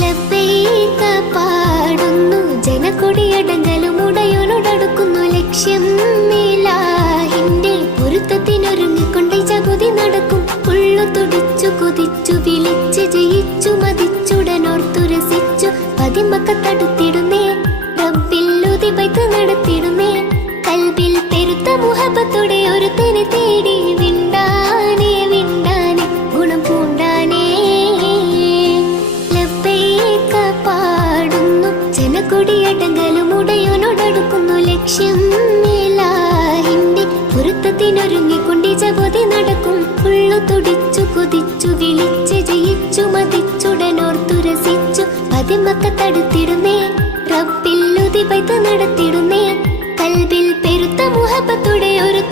ലബ്ബൈക പാടുന്നു ജനക്കൊടിയടങ്കലും ഉടയോനോടടുക്കുന്നു ലക്ഷ്യം ഇലാഹിന്റെ പൊരുത്തത്തിനൊരുങ്ങിക്കൊണ്ട് ജഗതി നടക്കും. ഉള്ളു തുടിച്ചു കൊതിച്ചു വിളിച്ച് ജയിച്ചു മതിച്ചുടനോർത്തു രസിച്ചു പതിമക്കത്തടുത്തിടുന്നേ റബ്ബിൽ ഉദിബൈത്ത് നടത്തിടുന്നേ. കൽബിൽ പെരുത്ത മുഹബത്തോടെ ഒരു തെനെ തേടി വിണ്ടാനേ വിണ്ടാനേ ഗുണം പൂണ്ടാനേ. ലബ്ബൈക പാടുന്നു ജനക്കൊടിയടങ്കലും ഉടയോനോടടുക്കുന്നു ലക്ഷ്യം ഇലാഹിന്റെ പൊരുത്തത്തിനൊരുങ്ങിക്കൊണ്ട് ജഗതി നടക്കും. ഉള്ളു തുടിച്ചു കൊതിച്ചു വിളിച്ച് ജയിച്ചു മതിച്ചുടനോർത്തു രസിച്ചു പതിമക്കത്തടുത്തിടുന്നേ റബ്ബിൽ ഉദിബൈത്ത് നടത്തിടുന്നേ. കൽബിൽ പെരുത്ത മുഹബത്തോടെ ഒരു